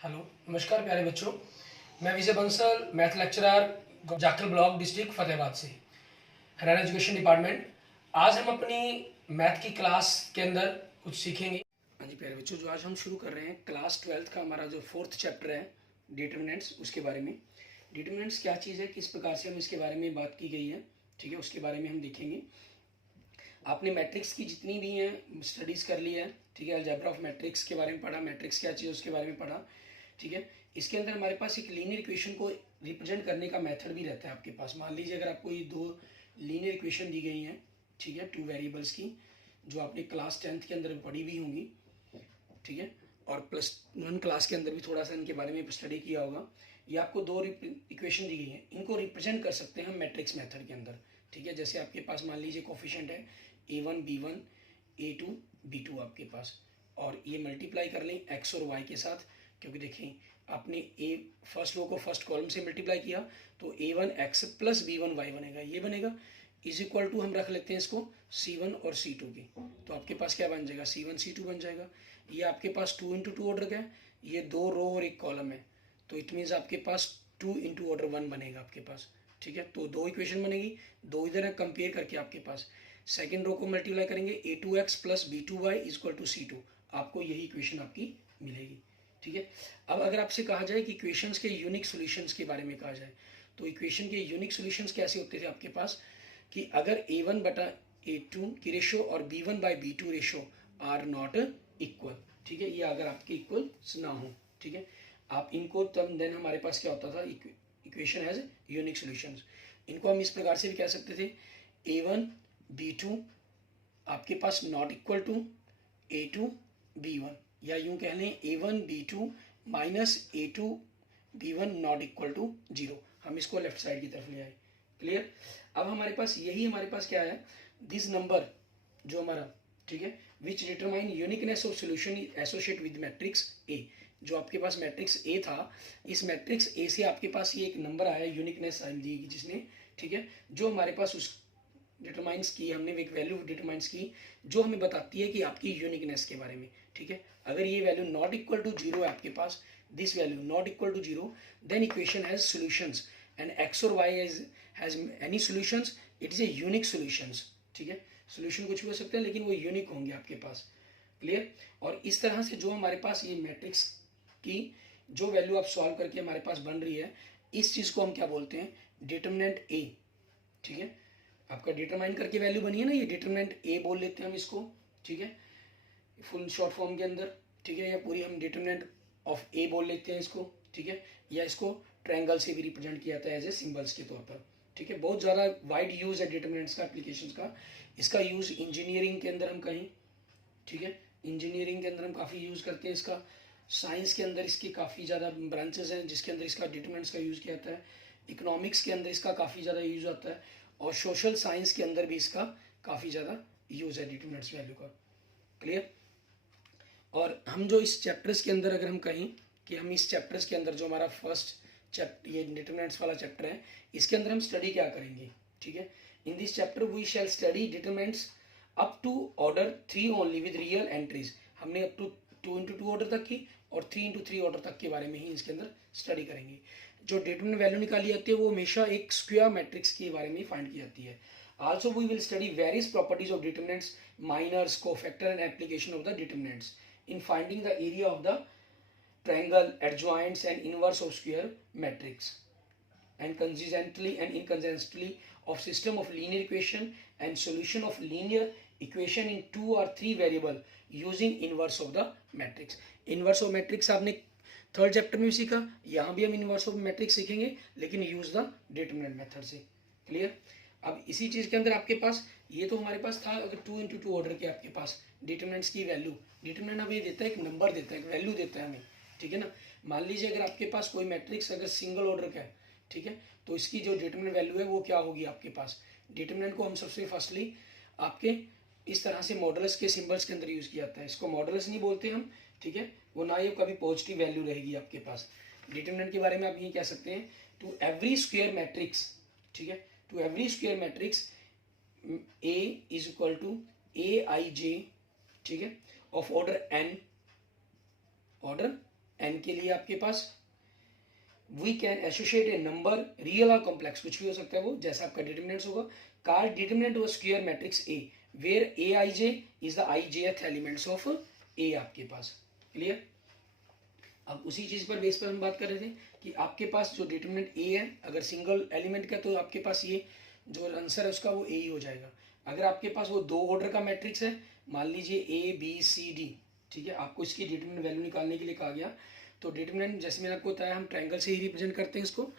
Hello, नमस्कार प्यारे बच्चों। मैं Vijay Bansal, math lecturer, Jakhal block, district Fatehabad से, हरियाणा एजुकेशन डिपार्टमेंट। आज हम अपनी मैथ की क्लास के अंदर कुछ सीखेंगे। हाँ जी प्यारे बच्चों, जो आज हम शुरू कर रहे हैं क्लास 12th का हमारा जो 4th चैप्टर है डिटरमिनेंट्स, उसके बारे में। डिटरमिनेंट्स क्या चीज़ है, किस प्रकार से हम इसके बारे में बात की गई है, ठीक है, उसके बारे में हम देखेंगे। आपने मैट्रिक्स की जितनी भी हैं स्टडीज़ कर ली है, ठीक है। अलजेब्रा ऑफ मैट्रिक्स के बारे में पढ़ा, मैट्रिक्स क्या चीज़ है उसके बारे में पढ़ा, ठीक है। इसके अंदर हमारे पास एक लीनियर इक्वेशन को रिप्रेजेंट करने का मेथड भी रहता है आपके पास। मान लीजिए अगर आपको ये दो लीनियर इक्वेशन दी गई हैं, ठीक है, टू वेरिएबल्स की, जो आपने क्लास 10th के अंदर पढ़ी भी होंगी, ठीक है, और +1 क्लास के अंदर भी थोड़ा सा इनके बारे में स्टडी किया होगा। ये आपको दो इक्वेशन दी गई हैं, इनको रिप्रेजेंट कर सकते हैं हम मैट्रिक्स मेथड के अंदर, ठीक है। जैसे आपके पास मान लीजिए कोफिशिएंट है A1 B1 A2 B2 आपके पास, और ये मल्टीप्लाई कर लें x और y के साथ, क्योंकि देखें आपने फर्स्ट रो को फर्स्ट कॉलम से मल्टीप्लाई किया तो A1 x plus B1 y बनेगा, ये बनेगा। इज इक्वल टू हम रख लेते हैं इसको C1 और C2 की, तो आपके पास क्या बन जाएगा, C1 C2 बन जाएगा। ये आपके पास 2 इंटू 2 ऑर्डर का है, ये दो रो और एक कॉलम है, तो इट मीन्स आपके पास 2 इंटू ऑर्डर 1 बनेगा आपके पास, ठीक है। तो दो इक्वेशन बनेगी, दो इधर है, कंपेयर करके आपके पास सेकेंड रो को मल्टीप्लाई करेंगे A2x plus B2y is equal to C2, आपको यही इक्वेशन आपकी मिलेगी, ठीक है। अब अगर आपसे कहा जाए कि इक्वेशंस के यूनिक सॉल्यूशंस के बारे में कहा जाए, तो इक्वेशन के यूनिक सॉल्यूशंस कैसे होते थे आपके पास, कि अगर A1 बटा A2 की रेशो और B1 by B2 ratio are not equal, ठीक है, ये अगर आपके इक्वल ना हो, ठीक है, आप इनको तब देन हमारे पास क्या होता था, इक्वेशन हैज यूनिक सॉल्यूशंस। इनको हम इस प्रकार से भी कह सकते थे A1 B2 आपके पास not equal to A2 B1, या यूं कह लें A1 B2 minus A2 B1 not equal to 0। हम इसको लेफ्ट साइड की तरफ ले आए, क्लियर। अब हमारे पास यही हमारे पास क्या है, दिस नंबर जो हमारा, ठीक है, विच determine uniqueness of solution associate with matrix A. जो आपके पास मैट्रिक्स ए था, इस मैट्रिक्स ए से आपके पास ये एक नंबर आया, यूनिकनेस दी जिसने, ठीक है, जो हमारे पास उस डिटरमाइंस की, हमने एक वैल्यू डिटरमाइंस की जो हमें बताती है कि आपकी यूनिकनेस के बारे में, ठीक है। अगर ये वैल्यू नॉट इक्वल टू 0 है आपके पास, this value not equal to 0, then equation has solutions and x और y has any solutions, it is a unique solutions, ठीक है। सॉल्यूशन कुछ भी हो सकते हैं लेकिन वो यूनिक होंगे आपके पास, क्लियर। और इस तरह से जो हमारे पास ये मैट्रिक्स की जो वैल्यू आप सॉल्व करके हमारे पास बन रही है, इस चीज को हम क्या बोलते हैं, डिटरमिनेंट ए, ठीक है। आपका डिटरमाइन करके वैल्यू बनी है ना, ये डिटरमिनेंट ए बोल लेते हैं हम इसको, ठीक है, फुल शॉर्ट फॉर्म के अंदर, ठीक है, या पूरी हम डिटरमिनेंट ऑफ ए बोल लेते हैं इसको, ठीक है, या इसको ट्रायंगल से भी रिप्रेजेंट किया जाता है एज ए सिंबल्स के तौर पर, ठीक है। बहुत ज़्यादा वाइड यूज है डिटरमिनेंट्स का, एप्लीकेशंस का। इसका यूज इंजीनियरिंग के अंदर हम कहीं, ठीक है, इंजीनियरिंग के अंदर हम काफ़ी यूज़ करते हैं इसका। साइंस के अंदर इसकी काफ़ी ज़्यादा ब्रांचेस हैं जिसके अंदर इसका डिटरमिनेंट्स का यूज़ किया जाता है। इकोनॉमिक्स के अंदर इसका काफ़ी ज़्यादा यूज़ आता है, और सोशल साइंस के अंदर भी इसका काफ़ी ज़्यादा यूज़ है डिटरमिनेंट्स वैल्यू का, क्लियर। और हम जो इस चैप्टर्स के अंदर अगर हम कहें कि हम इस चैप्टर्स के अंदर जो हमारा फर्स्ट चैप्टर ये डिटरमिनेंट्स वाला चैप्टर है, इसके अंदर हम स्टडी क्या करेंगे, ठीक है। In this chapter we shall study determinants up to order 3 only with real entries. हमने अप टू 2 इंटू 2 ऑर्डर तक की और 3 इंटू 3 ऑर्डर तक के बारे में ही इसके अंदर स्टडी करेंगे। जो डिटरमिनेंट वैल्यू निकाली जाती है वो हमेशा एक स्क्वायर मैट्रिक्स के बारे में फाइंड की जाती है। Also we will study various properties of determinants, minors, cofactor and application of the determinants in finding the area of the triangle, adjoints and inverse of square matrix, and consistently and inconsistently of system of linear equation and solution of linear equation in 2 or 3 variable using inverse of the matrix। inverse of matrix आपने third chapter में भी सीखा, यहाँ भी हम inverse of matrix सीखेंगे लेकिन use the determinant method से, क्लियर। अब इसी चीज के अंदर आपके पास ये तो हमारे पास था, अगर 2 इंटू 2 ऑर्डर के आपके पास डिटरमिनेंट्स की वैल्यू, डिटरमिनेंट अब ये देता है एक नंबर देता है, एक वैल्यू देता है हमें, ठीक है ना। मान लीजिए अगर आपके पास कोई मैट्रिक्स अगर सिंगल ऑर्डर का है, ठीक है, तो इसकी जो डिटरमिनेंट वैल्यू है वो क्या होगी आपके पास। डिटरमिनेंट को हम सबसे फर्स्टली आपके इस तरह से मॉडुलस के सिंबल्स के अंदर यूज किया जाता है, इसको मॉडुलस नहीं बोलते हम, ठीक है, वो ना ये कभी पॉजिटिव वैल्यू रहेगी आपके पास। डिटरमिनेंट के बारे में आप ये कह सकते हैं टू एवरी स्क्वायर मैट्रिक्स, ठीक है, to every square matrix A is equal to AIJ, ठीक है, of order n, order n के लिए आपके पास we can associate a number real और कॉम्प्लेक्स, कुछ भी हो सकता है वो, जैसा आपका डिटर्मिनेंट्स होगा। कार determinant of square matrix A where A i j is the i jth elements of ए आपके पास। क्लियर। अब उसी चीज पर बेस पर हम बात कर रहे थे कि आपके पास जो डिटर्मिनेंट ए है, अगर सिंगल एलिमेंट का, तो आपके पास ये जो आंसर है उसका वो ए ही हो जाएगा। अगर आपके पास वो दो ऑर्डर का मैट्रिक्स है, मान लीजिए ए बी सी डी, ठीक है, आपको इसकी डिटर्मिनेंट वैल्यू निकालने के लिए कहा गया, तो डिटर्मिनेंट जैसे मैंने आपको बताया हम ट्रायंगल से ही रिप्रेजेंट करते हैं इसको,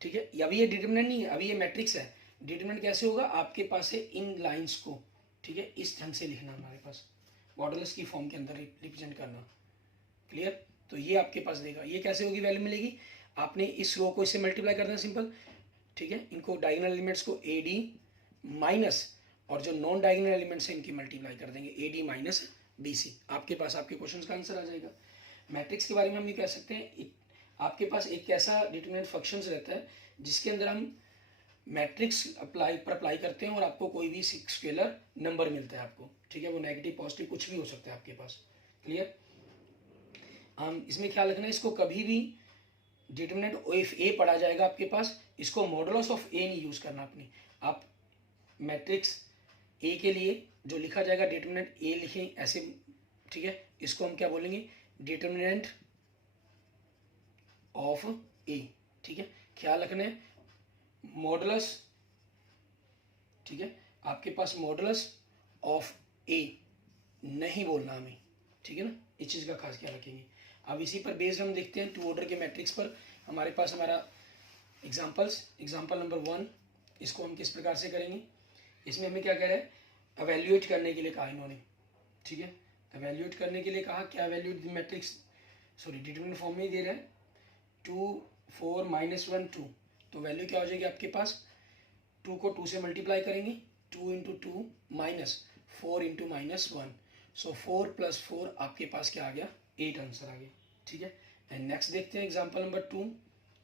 ठीक है। अभी ये डिटर्मिनेंट नहीं है, अभी ये मैट्रिक्स है। डिटर्मिनेंट कैसे होगा, आपके पास है इन लाइंस को, ठीक है, इस ढंग से लिखना हमारे पास, मॉडुलस की फॉर्म के अंदर रिप्रेजेंट करना। क्लियर। तो ये आपके पास देगा, ये कैसे होगी वैल्यू मिलेगी, आपने इस रो को इससे मल्टीप्लाई करना है सिंपल, ठीक है। इनको डायगोनल एलिमेंट्स को ए डी माइनस, और जो नॉन डायगोनल एलिमेंट्स हैं इनकी मल्टीप्लाई कर देंगे A D minus B C, आपके पास आपके क्वेश्चन का आंसर आ जाएगा। मैट्रिक्स के बारे में हम ये कह सकते हैं, आपके पास एक ऐसा डिटरमिनेंट फंक्शंस रहता है जिसके अंदर हम मैट्रिक्स अप्लाई करते हैं और आपको कोई भी स्केलर नंबर मिलता है आपको, ठीक है, वो नेगेटिव पॉजिटिव कुछ भी हो सकता है आपके पास। क्लियर। हम इसमें ख्याल रखना है, इसको कभी भी डिटरमिनेंट इफ ए पढ़ा जाएगा आपके पास, इसको मॉडुलस ऑफ ए नहीं यूज करना अपनी। आप मैट्रिक्स ए के लिए जो लिखा जाएगा डिटरमिनेंट ए लिखें ऐसे, ठीक है, इसको हम क्या बोलेंगे, डिटरमिनेंट ऑफ ए, ठीक है। ख्याल रखना है मॉडुलस, ठीक है, आपके पास मॉडुलस ऑफ ए नहीं बोलना हमें, ठीक है ना, इस चीज़ का खास ख्याल रखेंगे। अब इसी पर बेस्ड हम देखते हैं टू ऑर्डर के मैट्रिक्स पर हमारे पास हमारा एग्जाम्पल नंबर 1, इसको हम किस प्रकार से करेंगे। इसमें हमें क्या कह रहा है, एवेल्यूएट करने के लिए कहा इन्होंने, ठीक है, एवेल्यूएट करने के लिए कहा, क्या evaluate matrix, sorry determinant form में ही दे रहा है 2 4 -1 2, तो वैल्यू क्या हो जाएगी आपके पास, 2 को 2 से मल्टीप्लाई करेंगे, 2 × 2 माइनस 4 × -1, सो 4 + 4 आपके पास क्या आ गया, 8 आंसर आ गया, ठीक है। एंड नेक्स्ट देखते हैं एग्जांपल नंबर 2,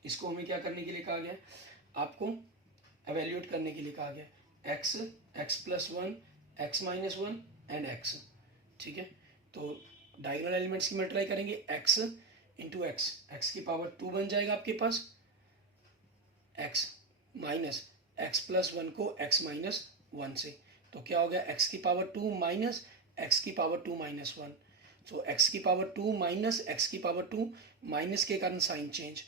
इसको हमें क्या करने के लिए कहा गया, आपको एवेल्यूएट करने के लिए कहा गया x + 1 x - 1 एंड x, ठीक है। तो डायगोनल एलिमेंट्स की मल्टीप्लाई करेंगे, x × x की पावर 2 बन जाएगा आपके पास, x माइनस x + 1 को x - 1 से, तो क्या हो गया, x की पावर 2 माइनस x की पावर 2 - 1, सो x की पावर 2 माइनस x की पावर 2, माइनस के कारण साइन चेंज,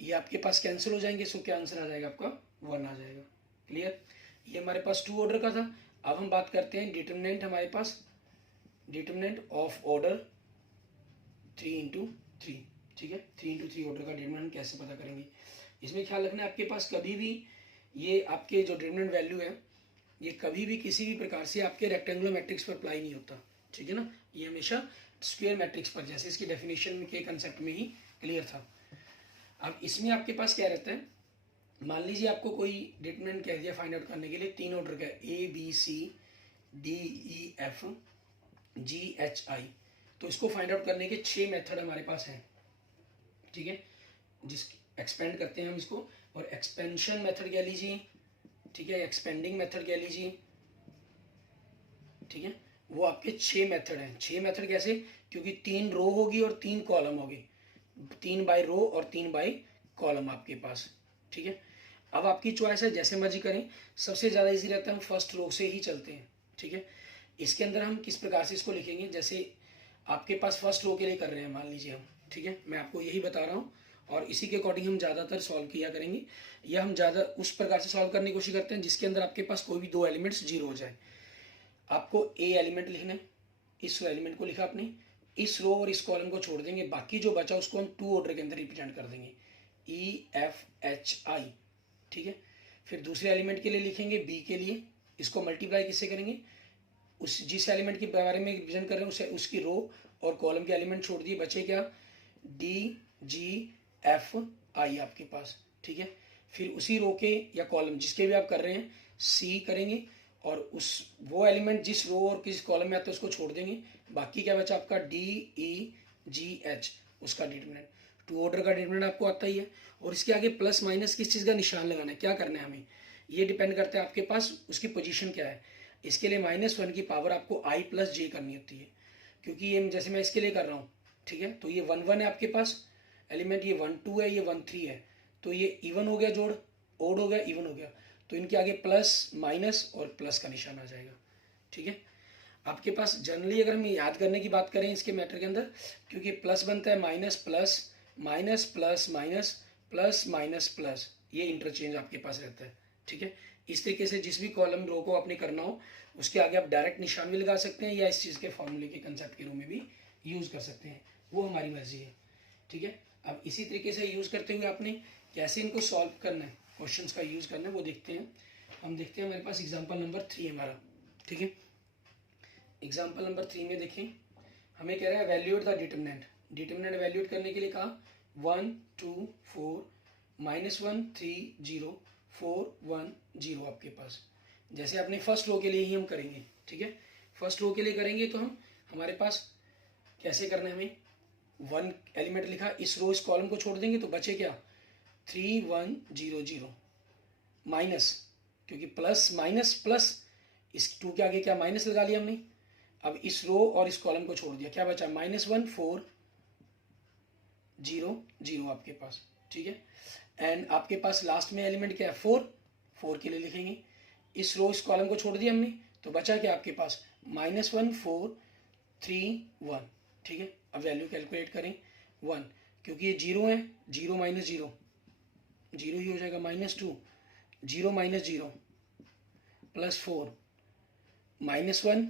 ये आपके पास कैंसिल हो जाएंगे, सो क्या आंसर आ जाएगा आपका 1 आ जाएगा। क्लियर। ये हमारे पास 2 ऑर्डर का था। अब हम बात करते हैं डिटरमिनेंट, हमारे पास डिटरमिनेंट ऑफ ऑर्डर 3 × 3, ठीक है, 3 × 3 ऑर्डर का डिटरमिनेंट कैसे पता करेंगे। इसमें ख्याल रखना है आपके पास कभी भी ये आपके जो डिटरमिनेंट वैल्यू है, ये कभी भी किसी भी प्रकार से आपके रेक्टेंगुलर मैट्रिक्स पर अप्लाई नहीं होता, ठीक है ना, ये हमेशा स्क्वायर मैट्रिक्स पर, जैसे इसकी डेफिनेशन के कंसेप्ट में ही क्लियर था। अब इसमें आपके पास क्या रहता है, मान लीजिए आपको कोई डिटरमिनेंट कह दिया फाइंड आउट करने के लिए, 3 ऑर्डर का A B C D E F G H I, तो इसको फाइंड आउट करने के 6 मेथड हमारे पास हैं, ठीक है, जिस एक्सपेंड करते हैं हम इसको, और एक्सपेंशन मेथड कह लीजिए, ठीक है, एक्सपेंडिंग मेथड कह लीजिए, ठीक है, वो आपके 6 मेथड हैं। 6 मेथड कैसे, क्योंकि 3 रो होगी और 3 कॉलम होगी, 3 बाय रो और 3 बाय कॉलम आपके पास, ठीक है। अब आपकी चॉइस है, जैसे मर्जी करें, सबसे ज़्यादा इजी रहता है हम फर्स्ट रो से ही चलते हैं, ठीक है। इसके अंदर हम किस प्रकार से इसको लिखेंगे, जैसे आपके पास फर्स्ट रो के लिए कर रहे हैं मान लीजिए हम, ठीक है, मैं आपको यही बता रहा हूँ और इसी के अकॉर्डिंग हम ज़्यादातर सॉल्व किया करेंगे, या हम ज़्यादा उस प्रकार से सॉल्व करने की कोशिश करते हैं जिसके अंदर आपके पास कोई भी 2 एलिमेंट्स 0 हो जाए। आपको ए एलिमेंट लिखना है, इस एलिमेंट को लिखा आपने, इस रो और इस कॉलम को छोड़ देंगे, बाकी जो बचा उसको हम 2 ऑर्डर के अंदर रिप्रेजेंट कर देंगे, ई एफ एच आई, ठीक है। फिर दूसरे एलिमेंट के लिए लिखेंगे बी के लिए, इसको मल्टीप्लाई किससे करेंगे, उस जिस एलिमेंट के बारे में रिप्रेजेंट कर रहे हैं उसे, उसकी रो और कॉलम के एलिमेंट छोड़ दिए, बचे क्या, डी जी एफ आई आपके पास, ठीक है। फिर उसी रो के या कॉलम जिसके भी आप कर रहे हैं सी करेंगे, और उस वो एलिमेंट जिस रो और किस कॉलम में आते हैं उसको छोड़ देंगे, बाकी क्या बचा आपका डी ई जी एच, उसका डिटरमिनेंट। 2 ऑर्डर का डिटरमिनेंट आपको आता ही है, और इसके आगे प्लस माइनस किस चीज़ का निशान लगाना है, क्या करना है हमें, ये डिपेंड करता है आपके पास उसकी पोजीशन क्या है। इसके लिए -1 की पावर आपको i + j करनी होती है, क्योंकि ये जैसे मैं इसके लिए कर रहा हूँ, ठीक है। तो ये 1 1 है आपके पास एलिमेंट, ये 1 2 है, ये 1 3 है, तो ये इवन हो गया जोड़, ओड हो गया, इवन हो गया, तो इनके आगे प्लस माइनस और प्लस का निशान आ जाएगा, ठीक है। आपके पास जनरली अगर हम याद करने की बात करें इसके मैटर के अंदर, क्योंकि प्लस बनता है minus plus minus plus minus plus minus plus, ये इंटरचेंज आपके पास रहता है, ठीक है। इस तरीके से जिस भी कॉलम रो को आपने करना हो उसके आगे आप डायरेक्ट निशान भी लगा सकते हैं या इस चीज़ के फॉर्मूले के कंसेप्ट के रूप में भी यूज़ कर सकते हैं, वो हमारी मर्जी है, ठीक है। अब इसी तरीके से यूज़ करते हुए आपने कैसे इनको सॉल्व करना है, क्वेश्चंस का यूज़ करना है, वो देखते हैं। हम देखते हैं, हमारे पास एग्जाम्पल नंबर 3 हमारा, ठीक है। एग्जाम्पल नंबर 3 में देखें, हमें कह रहा है valuate the determinant. Determinant valuate करने के लिए कहा 1 2 4 -1 3 0 4 1 0 आपके पास। जैसे अपने फर्स्ट रो के लिए ही हम करेंगे, ठीक है। फर्स्ट रो के लिए करेंगे तो हम हमारे पास कैसे करना है, हमें 1 एलिमेंट लिखा, इस रो इस कॉलम को छोड़ देंगे तो बचे क्या 3 1 0 0 माइनस, क्योंकि प्लस माइनस प्लस, इस 2 के आगे क्या माइनस लगा लिया हमने। अब इस रो और इस कॉलम को छोड़ दिया, क्या बचा -1 4 0 0 आपके पास, ठीक है। एंड आपके पास लास्ट में एलिमेंट क्या है 4, 4 के लिए लिखेंगे, इस रो इस कॉलम को छोड़ दिया हमने तो बचा क्या आपके पास -1 4 3 1, ठीक है। अब वैल्यू कैलकुलेट करें 1, क्योंकि ये 0 है, 0 माइनस 0 0 ही हो जाएगा, -2 0 माइनस 0 +4 -1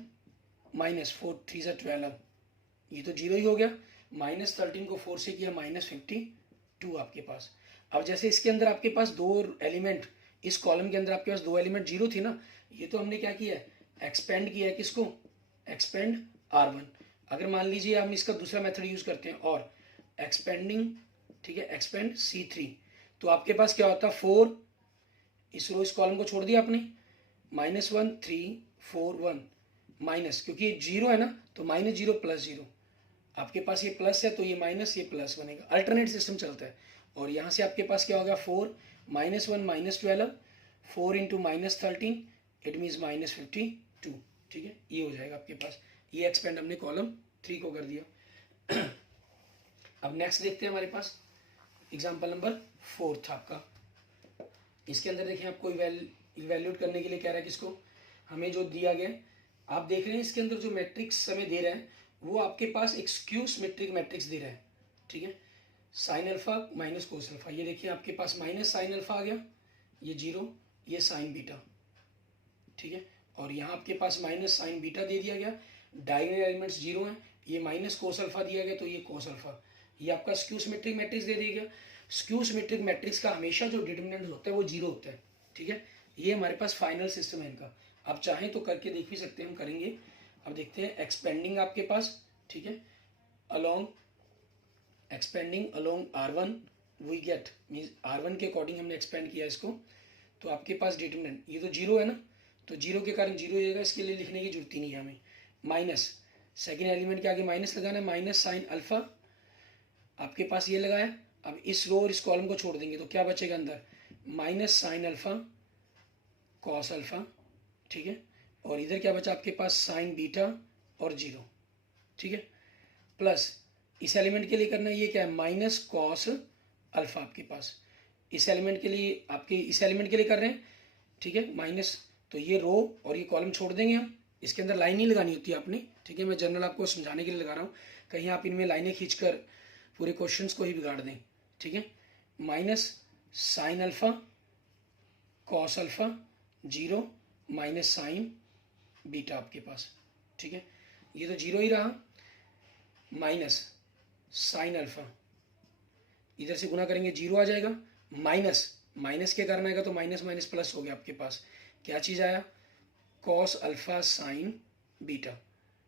-4 3 12, ये तो 0 ही हो गया। -13 को 4 से किया -52 आपके पास। अब जैसे इसके अंदर आपके पास 2 एलिमेंट, इस कॉलम के अंदर आपके पास 2 एलिमेंट 0 थी ना, ये तो हमने क्या किया है एक्सपेंड किया है, किसको एक्सपेंड R1। अगर मान लीजिए हम इसका दूसरा मेथड यूज करते हैं और एक्सपेंडिंग, ठीक है, एक्सपेंड C3, तो आपके पास क्या होता है 4, इस रो इस कॉलम को छोड़ दिया आपने, -1 3 4 1 माइनस, क्योंकि ये 0 है ना तो -0 + 0, आपके पास ये प्लस है तो ये माइनस, ये प्लस बनेगा, अल्टरनेट सिस्टम चलता है। और यहाँ से आपके पास क्या होगा 4 -1 -12 4 × -13 इट मीन्स -52, ठीक है, ये हो जाएगा आपके पास। ये एक्सपेंड हमने कॉलम 3 को कर दिया। अब नेक्स्ट देखते हैं, हमारे पास एग्जाम्पल नंबर 4 था आपका। इसके अंदर देखें आपको इवैल्यूएट करने के लिए कह रहा है किसको, हमें जो दिया गया, आप देख रहे हैं इसके अंदर जो मैट्रिक्स हमें दे रहा है वो आपके पास एक स्क्यू सिमेट्रिक मैट्रिक्स दे रहा है, ठीक है। Sine alpha minus cos alpha, ये देखिए आपके पास माइनस साइन अल्फा आ गया, ये 0, ये साइन बीटा, ठीक है। और यहाँ आपके पास माइनस साइन बीटा दे दिया गया, डायगोनल एलिमेंट्स 0 हैं, ये माइनस कोस अल्फा दिया गया तो ये कोस अल्फा, ये आपका स्क्यू सिमेट्रिक मैट्रिक्स दे दिया गया। स्क्यू सिमेट्रिक मैट्रिक्स का हमेशा जो डिटरमिनेंट होता है वो 0 होता है, ठीक है। ये हमारे पास फाइनल सिस्टम है इनका, आप चाहें तो करके देख भी सकते हैं, हम करेंगे। अब देखते हैं एक्सपेंडिंग आपके पास, ठीक है, along expanding along R1 we get, means R1 के अकॉर्डिंग हमने एक्सपेंड किया इसको, तो आपके पास डिटरमिनेंट ये तो 0 है ना, तो 0 के कारण 0 हो जाएगा, इसके लिए लिखने की जरूरत ही नहीं है हमें। माइनस सेकेंड एलिमेंट के आगे माइनस लगाना है, माइनस साइन अल्फा आपके पास ये लगाया। अब इस रो और इस कॉलम को छोड़ देंगे तो क्या बचेगा अंदर minus sine alpha cos alpha, ठीक है। और इधर क्या बचा आपके पास साइन बीटा और 0, ठीक है, प्लस इस एलिमेंट के लिए करना है ये क्या है माइनस कॉस अल्फा आपके पास, इस एलिमेंट के लिए आपके इस एलिमेंट के लिए कर रहे हैं, ठीक है, माइनस, तो ये रो और ये कॉलम छोड़ देंगे हम, इसके अंदर लाइन नहीं लगानी होती है आपने, ठीक है, मैं जनरल आपको समझाने के लिए लगा रहा हूँ, कहीं आप इनमें लाइनें खींचकर पूरे क्वेश्चंस को ही बिगाड़ दें, ठीक है। Minus sine alpha cos alpha 0 minus sign beta आपके पास, ठीक है, ये तो 0 ही रहा, माइनस साइन अल्फा, इधर से गुना करेंगे 0 आ जाएगा, माइनस माइनस के कारण आएगा तो माइनस माइनस प्लस हो गया आपके पास, क्या चीज़ आया कॉस अल्फा साइन बीटा,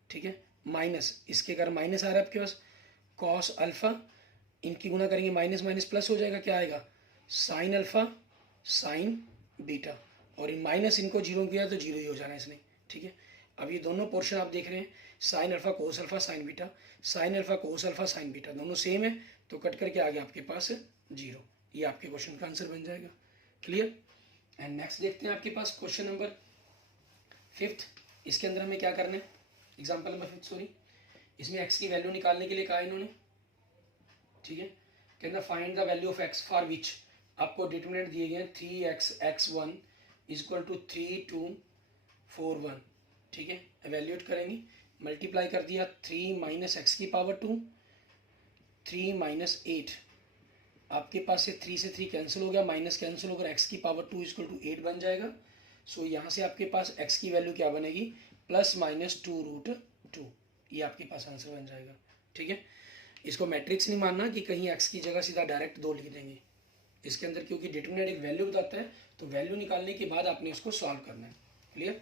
ठीक है, माइनस इसके कारण माइनस आ रहा है आपके पास कॉस अल्फा, इनकी गुना करेंगे माइनस माइनस प्लस हो जाएगा, क्या आएगा साइन अल्फा साइन बीटा, और इन माइनस इनको 0 किया तो 0 ही हो जाना इसने, ठीक है। अब ये दोनों पोर्शन आप देख रहे हैं sine alpha cos alpha sign beta, sine alpha cos alpha sign beta दोनों सेम है, तो कट करके आ गया आपके पास 0, ये आपके क्वेश्चन का आंसर बन जाएगा। क्लियर। एंड नेक्स्ट देखते हैं आपके पास क्वेश्चन नंबर 5। इसके अंदर हमें क्या करना है, एग्जाम्पल नंबर 5 सॉरी, इसमें एक्स की वैल्यू निकालने के लिए कहा इन्होंने, ठीक है। कहना find the value of x for which, आपको डिटरमिनेंट दिए गए हैं 3x(x1) इक्वल टू 3,2,4,1, ठीक है। एवेल्यूएट करेंगे, मल्टीप्लाई कर दिया 3 माइनस एक्स की पावर 2, 3 माइनस 8, आपके पास से 3 से 3 कैंसिल हो गया, माइनस कैंसिल होकर एक्स की पावर 2 इक्वल टू 8 बन जाएगा। सो यहाँ से आपके पास एक्स की वैल्यू क्या बनेगी, +-2√2, ये आपके पास आंसर बन जाएगा, ठीक है। इसको मैट्रिक्स नहीं मानना कि कहीं एक्स की जगह सीधा डायरेक्ट 2 लिख देंगे इसके अंदर, क्योंकि डिटरमिनेंट एक वैल्यू बताता है, तो वैल्यू निकालने के बाद आपने उसको सॉल्व करना है। क्लियर।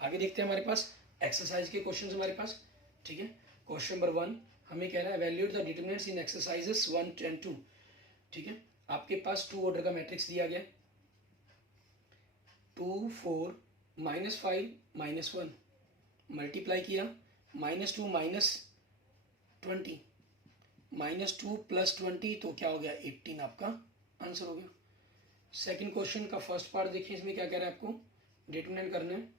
आगे देखते हैं, हमारे पास एक्सरसाइज के क्वेश्चन हमारे पास, ठीक है। क्वेश्चन नंबर 1 हमें कह रहा है valuate the determinants in exercises 1 and 2, ठीक है। आपके पास 2 ऑर्डर का मैट्रिक्स दिया गया, 2 4 -5 -1, मल्टीप्लाई किया -2 -20, -2 + 20 तो क्या हो गया 18, आपका आंसर हो गया। सेकंड क्वेश्चन का फर्स्ट पार्ट देखिए, इसमें क्या कह रहा है आपको डिटरमिनेंट करना है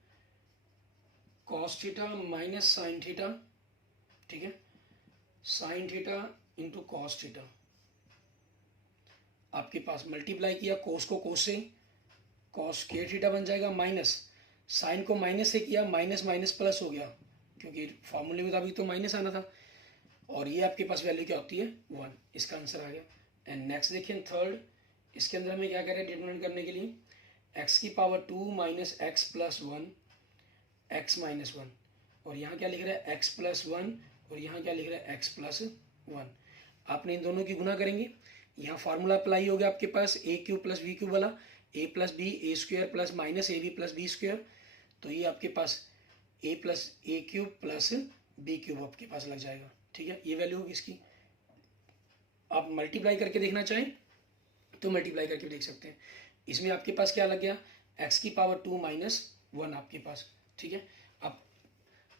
cos theta minus sine theta, ठीक है, sine theta into cos theta. आपके पास मल्टीप्लाई किया कोस को कोस से, कॉस के थीटा बन जाएगा, माइनस साइन को माइनस से किया, माइनस माइनस प्लस हो गया, क्योंकि फॉर्मूले में अभी तो माइनस आना था, और ये आपके पास वैल्यू क्या होती है 1, इसका आंसर आ गया। एंड नेक्स्ट देखिए थर्ड, इसके अंदर हमें क्या कह रहे हैं डिटरमिनेंट करने के लिए x की power 2 minus x plus 1 x minus 1, और यहाँ क्या लिख रहा है x प्लस 1, और यहाँ क्या लिख रहा है x प्लस 1। आपने इन दोनों की गुना करेंगे, यहाँ फार्मूला अप्लाई हो गया आपके पास a³ + b³ वाला, a + b a² plus minus ab + b², तो ये आपके पास a + a³ प्लस b³ आपके पास लग जाएगा, ठीक है। ये वैल्यू होगी इसकी। आप मल्टीप्लाई करके देखना चाहें तो मल्टीप्लाई करके देख सकते हैं। इसमें आपके पास क्या लग गया x की पावर 2 माइनस 1 आपके पास, ठीक है। अब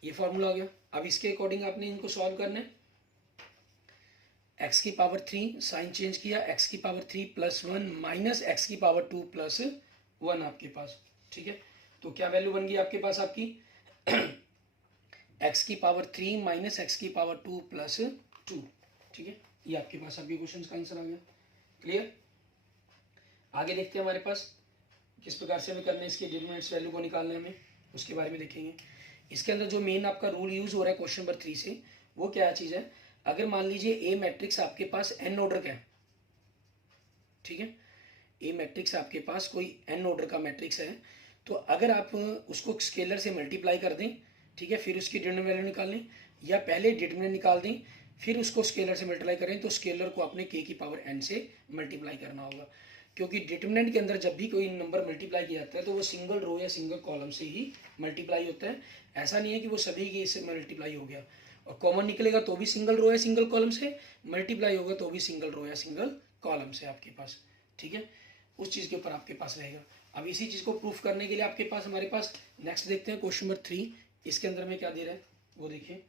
ये फॉर्मूला हो गया, अब इसके अकॉर्डिंग आपने इनको सॉल्व करना है। x की पावर 3 साइन चेंज किया, x की पावर 3 + 1 माइनस x की पावर 2 + 1 आपके पास, ठीक है। तो क्या वैल्यू बन गई आपके पास आपकी x की पावर 3 माइनस x की पावर 2 + 2, ठीक है। ये आपके पास आपके क्वेश्चन का आंसर आ गया। क्लियर। आगे देखते हैं हमारे पास किस प्रकार से हमें करना है, इसके डिटरमिनेंट्स वैल्यू को निकालना है हमें, उसके बारे में देखेंगे। इसके अंदर जो मेन आपका रूल यूज हो रहा है क्वेश्चन नंबर 3 से, वो क्या चीज़ है, अगर मान लीजिए ए मैट्रिक्स आपके पास n ऑर्डर का है, ठीक है, ए मैट्रिक्स आपके पास कोई n ऑर्डर का मैट्रिक्स है, तो अगर आप उसको स्केलर से मल्टीप्लाई कर दें, ठीक है, फिर उसकी डिटरमिनेंट वैल्यू निकाल लें, या पहले डिटरमिनेंट निकाल दें फिर उसको स्केलर से मल्टीप्लाई करें, तो स्केलर को आपने k की पावर n से मल्टीप्लाई करना होगा, क्योंकि डिटरमिनेंट के अंदर जब भी कोई नंबर मल्टीप्लाई किया जाता है तो वो सिंगल रो या सिंगल कॉलम से ही मल्टीप्लाई होता है। ऐसा नहीं है कि वो सभी के से मल्टीप्लाई हो गया, और कॉमन निकलेगा तो भी सिंगल रो या सिंगल कॉलम से, मल्टीप्लाई होगा तो भी सिंगल रो या सिंगल कॉलम से आपके पास, ठीक है। उस चीज़ के ऊपर आपके पास रहेगा। अब इसी चीज़ को प्रूफ करने के लिए आपके पास हमारे पास नेक्स्ट देखते हैं क्वेश्चन नंबर 3। इसके अंदर में क्या दे रहा है वो देखिए,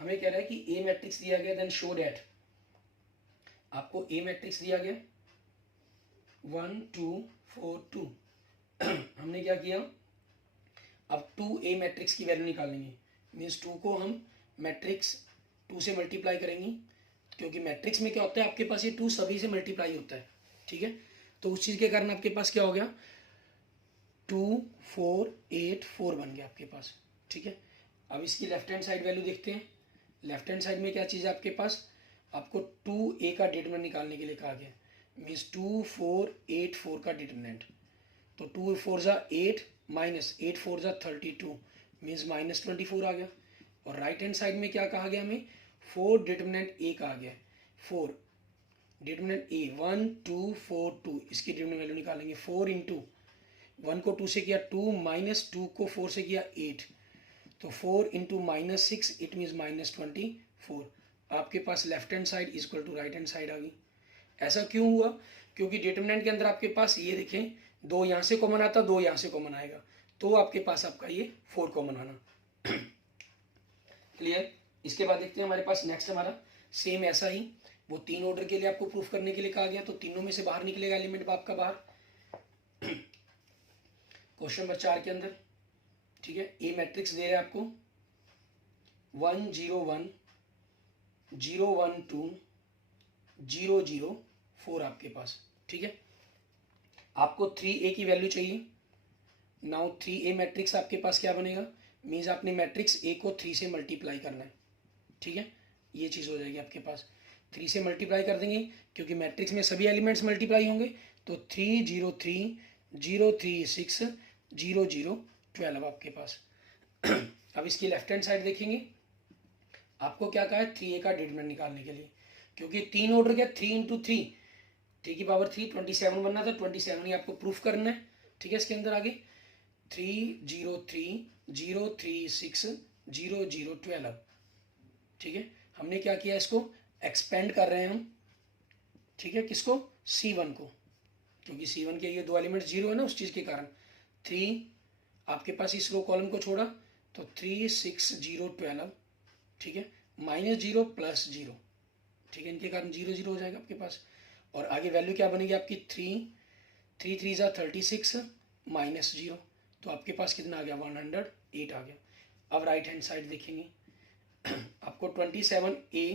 हमें कह रहा है कि ए मैट्रिक्स दिया गया, देन शो दैट, आपको ए मैट्रिक्स दिया गया 1 2 4 2 हमने क्या किया, अब 2a मैट्रिक्स की वैल्यू निकालेंगे, मीन्स 2 को हम मैट्रिक्स 2 से मल्टीप्लाई करेंगे, क्योंकि मैट्रिक्स में क्या होता है आपके पास ये 2 सभी से मल्टीप्लाई होता है, ठीक है। तो उस चीज़ के कारण आपके पास क्या हो गया 2 4 8 4 बन गया आपके पास, ठीक है। अब इसकी लेफ्ट हैंड साइड वैल्यू देखते हैं। लेफ्ट हैंड साइड में क्या चीज़ है आपके पास, आपको 2a का डिटरमिनेंट निकालने के लिए कहा गया, मीन्स 2 4 8 4 का डिटरमिनेंट, तो 2 4 जा 8 माइनस 8 4 जा 32 मीन्स -24 आ गया। और राइट हैंड साइड में क्या कहा गया हमें 4 डिटरमिनेंट a कहा गया, 4 डिटरमिनेंट a 1 2 4 2, इसकी डिटरमिनेंट वैल्यू निकालेंगे। 4 इंटू 1 को 2 से किया 2 माइनस 2 को 4 से किया 8, तो 4 इंटू -6 इट मीन्स -24। आपके पास left hand side equal to right hand side आ गई। ऐसा क्यों हुआ, क्योंकि डिटरमिनेंट के अंदर आपके पास ये देखें 2 यहाँ से कॉमन आता, 2 यहाँ से कॉमन आएगा, तो आपके पास आपका ये 4 कॉमन आना। क्लियर। इसके बाद देखते हैं हमारे पास नेक्स्ट हमारा सेम ऐसा ही, वो 3 ऑर्डर के लिए आपको प्रूफ करने के लिए कहा गया, तो तीनों में से बाहर निकलेगा एलिमेंट आपका बाहर क्वेश्चन नंबर 4 के अंदर, ठीक है। ए मैट्रिक्स दे रहे हैं आपको 1 0 1 012 004 आपके पास, ठीक है। आपको 3a की वैल्यू चाहिए। नाउ 3a मैट्रिक्स आपके पास क्या बनेगा, मीन्स आपने मैट्रिक्स a को 3 से मल्टीप्लाई करना है, ठीक है। ये चीज़ हो जाएगी आपके पास, 3 से मल्टीप्लाई कर देंगे क्योंकि मैट्रिक्स में सभी एलिमेंट्स मल्टीप्लाई होंगे। तो 303 036 0012 आपके पास। अब इसकी लेफ्ट हैंड साइड देखेंगे, आपको क्या कहा है 3a का डिटरमिनेंट निकालने के लिए, क्योंकि 3 ऑर्डर क्या 3 इंटू 3 3 की पावर 3 27 बनना था, 27 ही आपको प्रूफ करना है, ठीक है। इसके अंदर आगे 303 036 0012, ठीक है। हमने क्या किया, इसको एक्सपेंड कर रहे हैं हम, ठीक है। किसको, C1 को, क्योंकि C1 के ये दो एलिमेंट 0 है ना, उस चीज़ के कारण 3 आपके पास इस रो कॉलम को छोड़ा तो 36012, ठीक है, -0 + 0, ठीक है। इनके कारण 0 0 हो जाएगा आपके पास। और आगे वैल्यू क्या बनेगी आपकी 3 3 36 -0, तो आपके पास कितना आ गया 108 आ गया। अब राइट हैंड साइड देखेंगे, आपको 27a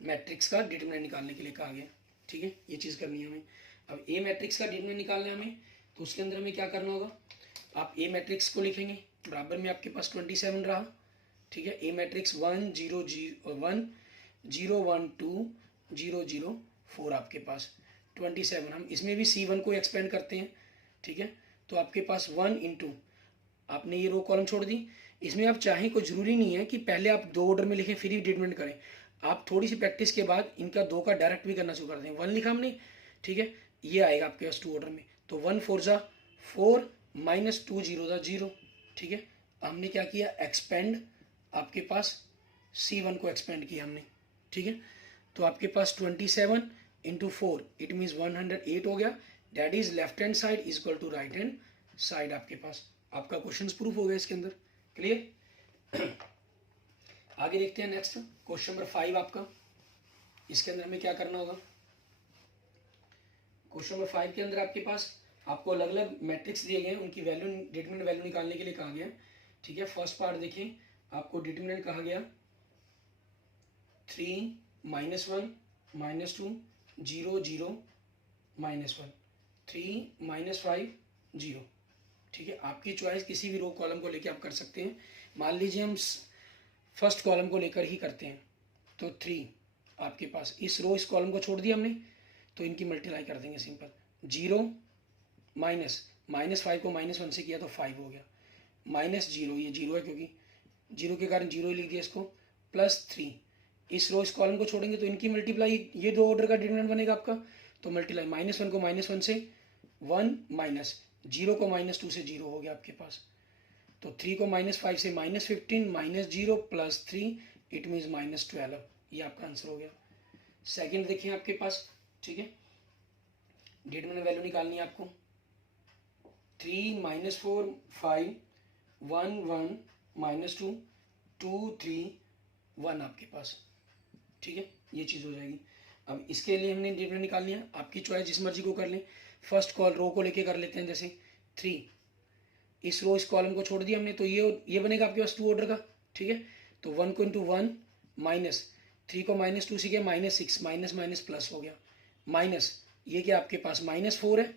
मैट्रिक्स का डिटरमिनेंट निकालने के लिए कहा गया, ठीक है। ये चीज़ करनी है हमें। अब a मैट्रिक्स का डिटरमिनेंट निकालना है हमें, तो उसके अंदर हमें क्या करना होगा, आप a मैट्रिक्स को लिखेंगे, बराबर में आपके पास 27 रहा, ठीक है। a मैट्रिक्स 1 0 1 0 1 2 0 0 4 आपके पास 27। हम इसमें भी C1 को एक्सपेंड करते हैं, ठीक है। तो आपके पास 1 इंटू, आपने ये रो कॉलम छोड़ दी। इसमें आप चाहें, कोई ज़रूरी नहीं है कि पहले आप 2 ऑर्डर में लिखें फिर ही डिटरमिनेंट करें। आप थोड़ी सी प्रैक्टिस के बाद इनका 2 का डायरेक्ट भी करना शुरू कर दें। 1 लिखा हमने, ठीक है, ये आएगा आपके पास 2 ऑर्डर में, तो 1 4 ज़ा 4 -2 0 ज़ा 0, ठीक है। हमने क्या किया, एक्सपेंड, आपके पास C1 को एक्सपेंड किया हमने, ठीक है। तो आपके पास 27 इंटू 4 इट मीन्स 108 हो गया। That is left hand side is equal to right hand side आपके पास। आपका क्वेश्चन प्रूफ हो गया इसके अंदर, क्लियर। आगे देखते हैं नेक्स्ट क्वेश्चन नंबर 5 आपका। इसके अंदर हमें क्या करना होगा, क्वेश्चन नंबर 5 के अंदर आपके पास आपको अलग अलग मैट्रिक्स दिए गए हैं, उनकी वैल्यू डिटरमिनेंट वैल्यू निकालने के लिए कहा गया, ठीक है। फर्स्ट पार्ट देखें, आपको डिटरमिनेंट कहा गया 3 -1 -2 0 0 -1 3 -5 0, ठीक है। आपकी चॉइस, किसी भी रो कॉलम को लेकर आप कर सकते हैं। मान लीजिए हम फर्स्ट कॉलम को लेकर ही करते हैं, तो 3 आपके पास इस रो, इस कॉलम को छोड़ दिया हमने, तो इनकी मल्टीप्लाई कर देंगे सिंपल। 0 -5 को -1 से किया तो 5 हो गया, -0, ये 0 है क्योंकि 0 के कारण 0 ही लिख दिया इसको, +3 इस रो, इस कॉलम को छोड़ेंगे तो इनकी मल्टीप्लाई, ये 2 ऑर्डर का डिटरमिनेंट बनेगा आपका, तो मल्टीप्लाई -1 को -1 से 1 -0 को -2 से 0 हो गया आपके पास। तो 3 को -5 से -15 -0 +3 इट मीन्स -12, ये आपका आंसर हो गया। सेकंड देखिए आपके पास, ठीक है, डिटरमिनेंट वैल्यू निकालनी है आपको। 3 -4 5 1 1 -2 2 3 1 आपके पास, ठीक है, ये चीज़ हो जाएगी। अब इसके लिए हमने डिटरमिनेंट निकालनी है, आपकी चॉइस जिस मर्जी को कर लें। फर्स्ट कॉल रो को लेके कर लेते हैं, जैसे 3 इस रो, इस कॉलम को छोड़ दिया हमने, तो ये बनेगा आपके पास 2 ऑर्डर का, ठीक है। तो 1 को इंटू 1 -3 को -2 से किया -6 माइनस प्लस हो गया, माइनस ये क्या आपके पास -4 है,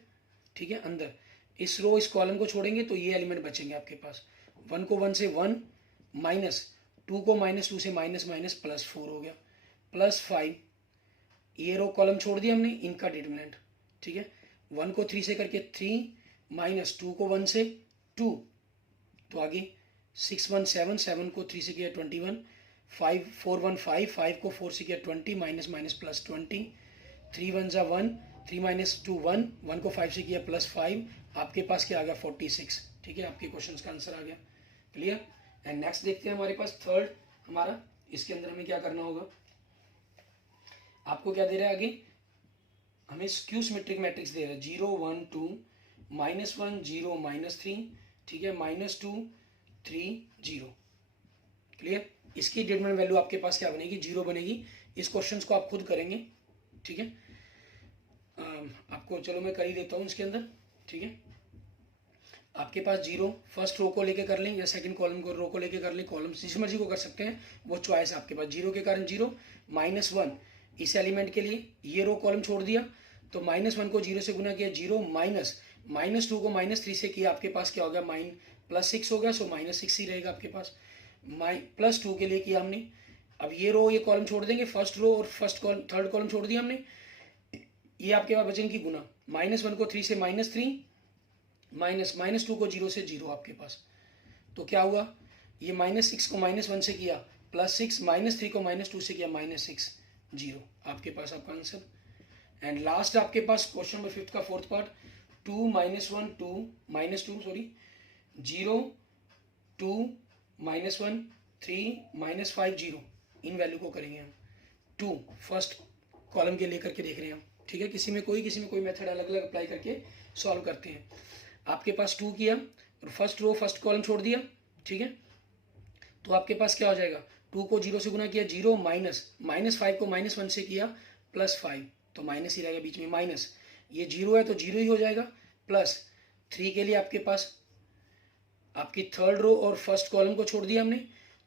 ठीक है। अंदर इस रो, इस कॉलम को छोड़ेंगे तो ये एलिमेंट बचेंगे आपके पास। 1 को 1 से 1 -2 को -2 से +4 हो गया, +5 ये रो कॉलम छोड़ दिया हमने, इनका डिटरमिनेंट, ठीक है। 1 को 3 से करके 3 -2 को 1 से 2, तो आगे 6 1 7 7 को 3 से किया 21 5 4 1 5 5 को 4 से किया 20 -+20 3 1 ज़ा 1 3 -2 1 1 को 5 से किया +5, आपके पास क्या आ गया 46, ठीक है। आपके क्वेश्चन का आंसर आ गया, क्लियर। एंड नेक्स्ट देखते हैं हमारे पास थर्ड हमारा। इसके अंदर हमें क्या करना होगा, आपको क्या दे रहा है आगे, हमें स्क्यू सिमेट्रिक मैट्रिक्स दे रहा है 0 1 2 -1 0 -3, ठीक है, -2 3 0, क्लियर। इसकी डिटरमिनेंट वैल्यू आपके पास क्या बनेगी, 0 बनेगी। इस क्वेश्चन को आप खुद करेंगे, ठीक है। आपको चलो मैं कर ही देता हूँ इसके अंदर, ठीक है। आपके पास जीरो फर्स्ट रो को लेके कर लें या सेकंड कॉलम को रो को लेके कर लें, कॉलम जिस मर्जी को कर सकते हैं, वो चॉइस है आपके पास। जीरो के कारण जीरो, -1 इस एलिमेंट के लिए ये रो कॉलम छोड़ दिया, तो -1 को जीरो से गुना किया, जीरो -2 को -3 से किया, आपके पास क्या हो गया, +6 हो गया, सो -6 ही रहेगा आपके पास। +2 के लिए किया हमने, अब ये रो ये कॉलम छोड़ देंगे, फर्स्ट रो और फर्स्ट कॉलम थर्ड कॉलम छोड़ दिया हमने, ये आपके पास बचेंगे की गुना, -1 को 3 से -3, -2 को 0 से 0 आपके पास, तो क्या हुआ, ये -6 को -1 से किया +6, -3 को -2 से किया -6, 0 आपके पास आपका आंसर। एंड लास्ट आपके पास क्वेश्चन नंबर 5 का फोर्थ पार्ट, 2 -1 2 -2 सॉरी 0 2 -1 3 -5 0, इन वैल्यू को करेंगे हम 2 फर्स्ट कॉलम के लेकर के देख रहे हैं हम, ठीक है। किसी में कोई मेथड अलग अलग अप्लाई करके सॉल्व करते हैं। आपके पास 2 किया और फर्स्ट रो फर्स्ट कॉलम छोड़ दिया, ठीक है, तो आपके पास क्या हो जाएगा, 2 को 0 से गुना किया, 0 -5 को -1 से किया +5, तो माइनस ही रहेगा बीच में, माइनस ये 0 है तो 0 ही हो जाएगा, +3 के लिए आपके पास आपकी थर्ड रो और फर्स्ट कॉलम को छोड़ दिया हमने,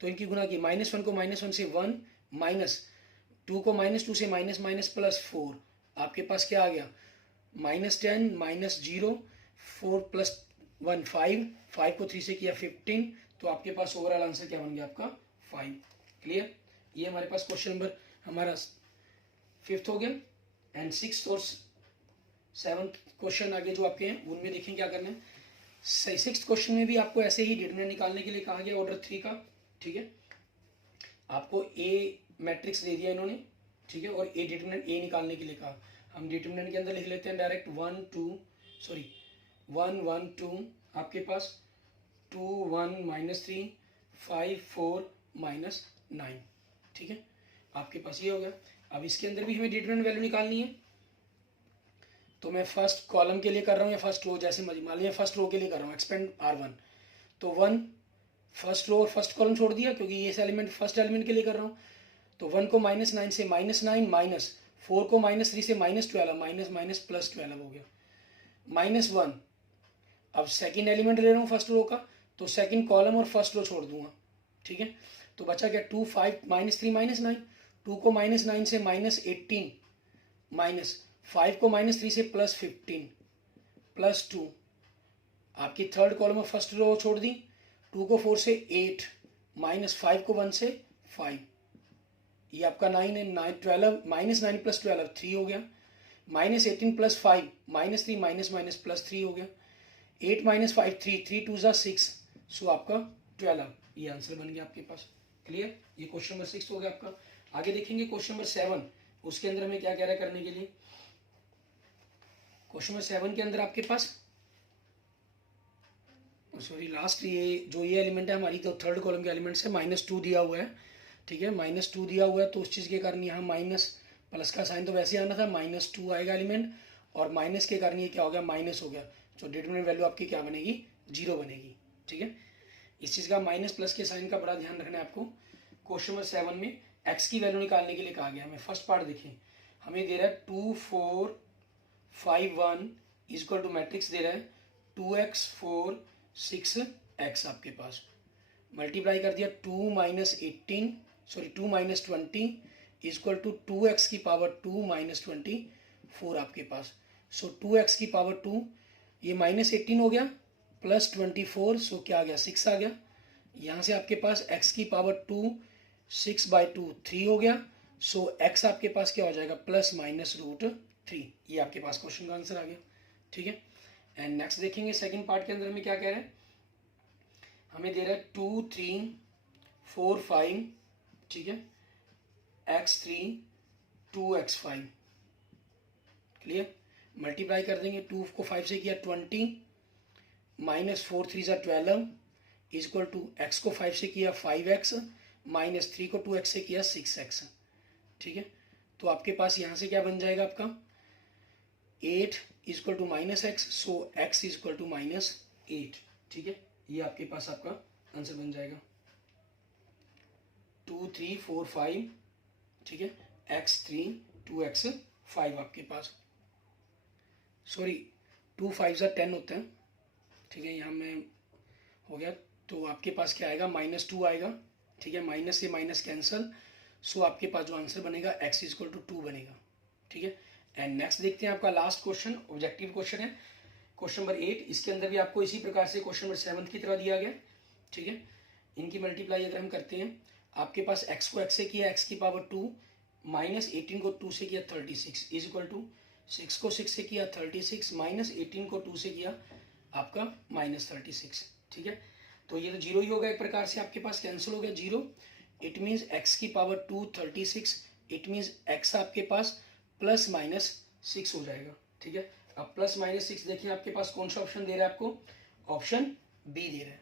तो इनकी गुना की, -1 को -1 से 1, -2 को -2 से -+4, आपके पास क्या आ गया, -10 -0 4 + 1 5 को 3 से किया 15, तो आपके पास ओवरऑल आंसर क्या बन गया आपका 5। क्लियर, ये हमारे पास क्वेश्चन नंबर हमारा 5th हो गया। एंड 6th और 7th क्वेश्चन आगे जो आपके हैं उनमें देखें क्या करना है। 6th क्वेश्चन में भी आपको ऐसे ही डिटरमिनेंट निकालने के लिए कहा गया ऑर्डर 3 का, ठीक है। आपको ए मैट्रिक्स दे दिया इन्होंने, ठीक है, और ए डिटरमिनेंट ए निकालने के लिए कहा। हम डिटरमिनेंट के अंदर लिख लेते हैं डायरेक्ट 1 1 2 आपके पास 2 1 -3 5 4 -9, ठीक है, आपके पास ये हो गया। अब इसके अंदर भी हमें डिटरमिनेंट वैल्यू निकालनी है, तो मैं फर्स्ट कॉलम के लिए कर रहा हूँ या फर्स्ट रो, जैसे मान लीजिए फर्स्ट रो के लिए कर रहा हूँ, एक्सपेंड R1, तो 1 फर्स्ट रो और फर्स्ट कॉलम छोड़ दिया क्योंकि ये एलिमेंट फर्स्ट एलिमेंट के लिए कर रहा हूँ, तो 1 को -9 से -9 -4 को -3 से -12 +12 हो गया, -1। अब सेकंड एलिमेंट ले रहा हूँ फर्स्ट रो का, तो सेकंड कॉलम और फर्स्ट रो छोड़ दूंगा, ठीक है, तो बचा क्या 2 5 -3 -9, 2 को -9 से -18 5 को -3 से +15 +2, आपकी थर्ड कॉलम और फर्स्ट रो छोड़ दी, 2 को 4 से 8 -5 को 1 से 5, ये आपका 9 है, 12 -9 + 12 3 हो गया, -18 + 5 -3 +3 हो गया, 8 - 5 3 3 2 = 6, सो आपका 12, ये आंसर बन गया आपके पास। क्लियर, ये क्वेश्चन नंबर 6 हो गया आपका। आगे देखेंगे क्वेश्चन नंबर 7, उसके अंदर हमें क्या कह रहा है करने के लिए। क्वेश्चन नंबर 7 के अंदर आपके पास सॉरी लास्ट ये जो ये एलिमेंट है हमारी, तो थर्ड कॉलम के एलिमेंट से -2 दिया हुआ है, ठीक है, -2 दिया हुआ है, तो उस चीज़ के कारण यहाँ माइनस प्लस का साइन तो वैसे आना था, -2 आएगा एलिमेंट, और माइनस के कारण ये क्या हो गया, माइनस हो गया, तो डिटरमिनेंट वैल्यू आपकी क्या बनेगी, 0 बनेगी, ठीक है। इस चीज़ का माइनस प्लस के साइन का बड़ा ध्यान रखना है आपको। क्वेश्चन नंबर 7 में एक्स की वैल्यू निकालने के लिए कहा गया हमें। फर्स्ट पार्ट देखें, हमें दे रहा है 2 4 5 1 इक्वल टू मैट्रिक्स दे रहा है 2x 4 6 x, आपके पास मल्टीप्लाई कर दिया 2 - 20 इक्वल टू 2x की पावर 2 - 24 आपके पास, सो 2x की पावर 2, ये -18 हो गया +24, सो क्या आ गया 6 आ गया। यहाँ से आपके पास x की पावर 2 6/2 3 हो गया, सो x आपके पास क्या हो जाएगा ±√3, ये आपके पास क्वेश्चन का आंसर आ गया, ठीक है। एंड नेक्स्ट देखेंगे सेकंड पार्ट के अंदर में क्या कह रहा है, हमें दे रहा है 2 3 4 5, ठीक है, x3 2x5, क्लियर, मल्टीप्लाई कर देंगे, 2 को 5 से किया 20 -4 3 = 12 इक्वल टू x को 5 से किया 5x -3 को 2x से किया 6x, ठीक है। तो आपके पास यहाँ से क्या बन जाएगा आपका 8 equal to -x, so x equal to -8, ठीक है, ये आपके पास आपका आंसर बन जाएगा 2 3 4 5, ठीक है, x3 2x5 आपके पास, सॉरी 2 5 = 10 होता है, ठीक है, यहाँ में हो गया। तो आपके पास क्या आएगा, -2 आएगा। ठीक है, माइनस से माइनस कैंसल, सो आपके पास जो आंसर बनेगा x इज इक्वल टू 2 बनेगा। ठीक है, एंड नेक्स्ट देखते हैं आपका लास्ट क्वेश्चन, ऑब्जेक्टिव क्वेश्चन है, क्वेश्चन नंबर 8। इसके अंदर भी आपको इसी प्रकार से क्वेश्चन नंबर 7 की तरह दिया गया। ठीक है, इनकी मल्टीप्लाई अगर हम करते हैं, आपके पास x को x से किया x की पावर 2, -18 को 2 से किया 36 इज इक्वल टू 6 को 6 से किया 36, -18 को 2 से किया आपका -36। ठीक है, तो ये तो जीरो ही होगा, एक प्रकार से आपके पास कैंसिल हो गया जीरो। इट मीन्स x की पावर 2 36, इट मीन्स x आपके पास +-6 हो जाएगा। ठीक है, अब +-6 देखिए आपके पास कौन सा ऑप्शन दे रहा है आपको, ऑप्शन बी दे रहा है।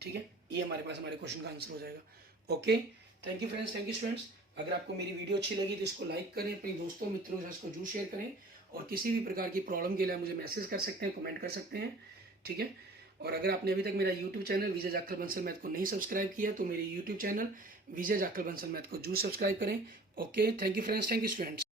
ठीक है, ये हमारे पास हमारे क्वेश्चन का आंसर हो जाएगा। Okay, thank you friends, thank you students. अगर आपको मेरी वीडियो अच्छी लगी तो इसको लाइक करें, अपने दोस्तों मित्रों से इसको जरूर शेयर करें, और किसी भी प्रकार की प्रॉब्लम के लिए मुझे मैसेज कर सकते हैं, कमेंट कर सकते हैं। ठीक है, और अगर आपने अभी तक मेरा यूट्यूब चैनल विजय जाखल बंसल मैथ को नहीं सब्सक्राइब किया तो मेरे यूट्यूब चैनल विजय जाखल बंसल मैथ को जरूर सब्सक्राइब करें। Okay, thank you friends, thank you students.